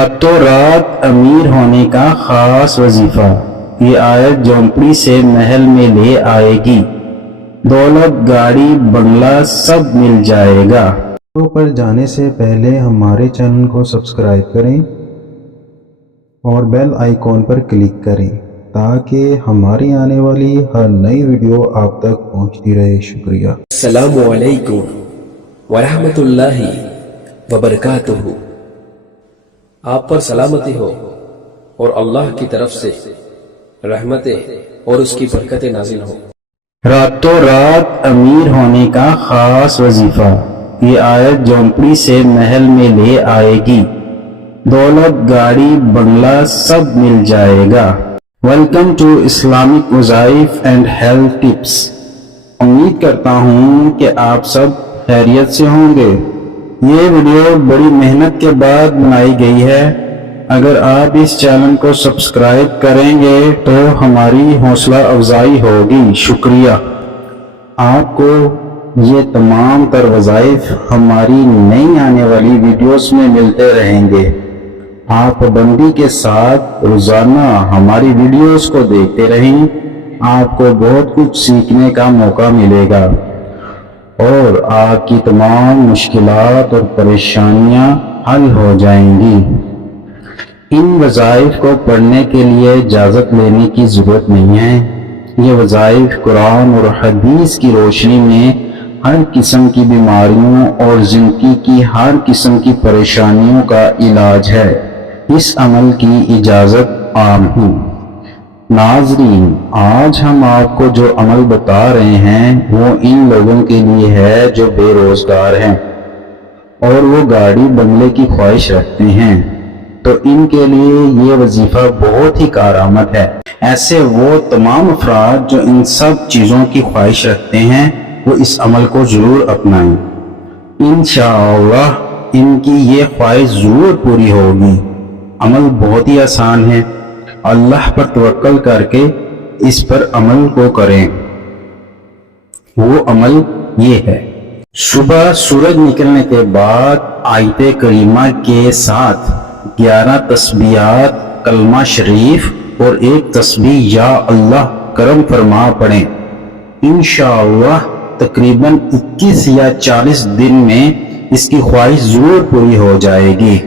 راتوں رات امیر ہونے کا خاص وظیفہ۔ یہ آیت جھونپڑی سے محل میں لے آئے گی، دولت گاڑی بنگلہ سب مل جائے گا۔ ویڈیو پر جانے سے پہلے ہمارے چینل کو سبسکرائب کریں اور بیل آئیکن پر کلک کریں تاکہ ہماری آنے والی ہر نئی ویڈیو آپ تک پہنچتی رہے۔ شکریہ۔ السلام علیکم ورحمۃ اللہ وبرکاتہ۔ آپ پر سلامتی ہو اور اللہ کی طرف سے رحمتیں اور اس کی برکتیں نازل ہو۔ راتوں رات امیر ہونے کا خاص وظیفہ۔ یہ آیت جھونپڑی سے محل میں لے آئے گی، دولت گاڑی بنگلہ سب مل جائے گا۔ ویلکم ٹو اسلامک وظائف اینڈ ہیلتھ ٹپس۔ امید کرتا ہوں کہ آپ سب خیریت سے ہوں گے۔ یہ ویڈیو بڑی محنت کے بعد بنائی گئی ہے۔ اگر آپ اس چینل کو سبسکرائب کریں گے تو ہماری حوصلہ افزائی ہوگی۔ شکریہ۔ آپ کو یہ تمام تر وظائف ہماری نئی آنے والی ویڈیوز میں ملتے رہیں گے۔ آپ پابندی کے ساتھ روزانہ ہماری ویڈیوز کو دیکھتے رہیں، آپ کو بہت کچھ سیکھنے کا موقع ملے گا اور آپ کی تمام مشکلات اور پریشانیاں حل ہو جائیں گی۔ ان وظائف کو پڑھنے کے لیے اجازت لینے کی ضرورت نہیں ہے۔ یہ وظائف قرآن اور حدیث کی روشنی میں ہر قسم کی بیماریوں اور زندگی کی ہر قسم کی پریشانیوں کا علاج ہے۔ اس عمل کی اجازت عام ہے۔ ناظرین، آج ہم آپ کو جو عمل بتا رہے ہیں وہ ان لوگوں کے لیے ہے جو بے روزگار ہیں اور وہ گاڑی بنگلے کی خواہش رکھتے ہیں، تو ان کے لیے یہ وظیفہ بہت ہی کارآمد ہے۔ ایسے وہ تمام افراد جو ان سب چیزوں کی خواہش رکھتے ہیں وہ اس عمل کو ضرور اپنائیں۔ انشاءاللہ ان کی یہ خواہش ضرور پوری ہوگی۔ عمل بہت ہی آسان ہے، اللہ پر توکل کر کے اس پر عمل کو کریں۔ وہ عمل یہ ہے: صبح سورج نکلنے کے بعد آیت کریمہ کے ساتھ 11 تسبیحات، کلمہ شریف اور ایک تسبیح یا اللہ کرم فرما پڑھیں۔ انشاءاللہ تقریباً 21 یا 40 دن میں اس کی خواہش ضرور پوری ہو جائے گی۔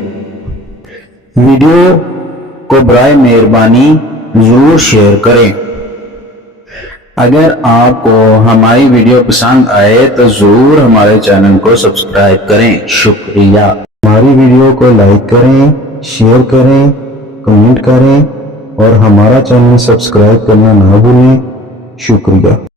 ویڈیو کو برائے مہربانی ضرور شیئر کریں۔ اگر آپ کو ہماری ویڈیو پسند آئے تو ضرور ہمارے چینل کو سبسکرائب کریں۔ شکریہ۔ ہماری ویڈیو کو لائک کریں، شیئر کریں، کمنٹ کریں اور ہمارا چینل سبسکرائب کرنا نہ بھولیں۔ شکریہ۔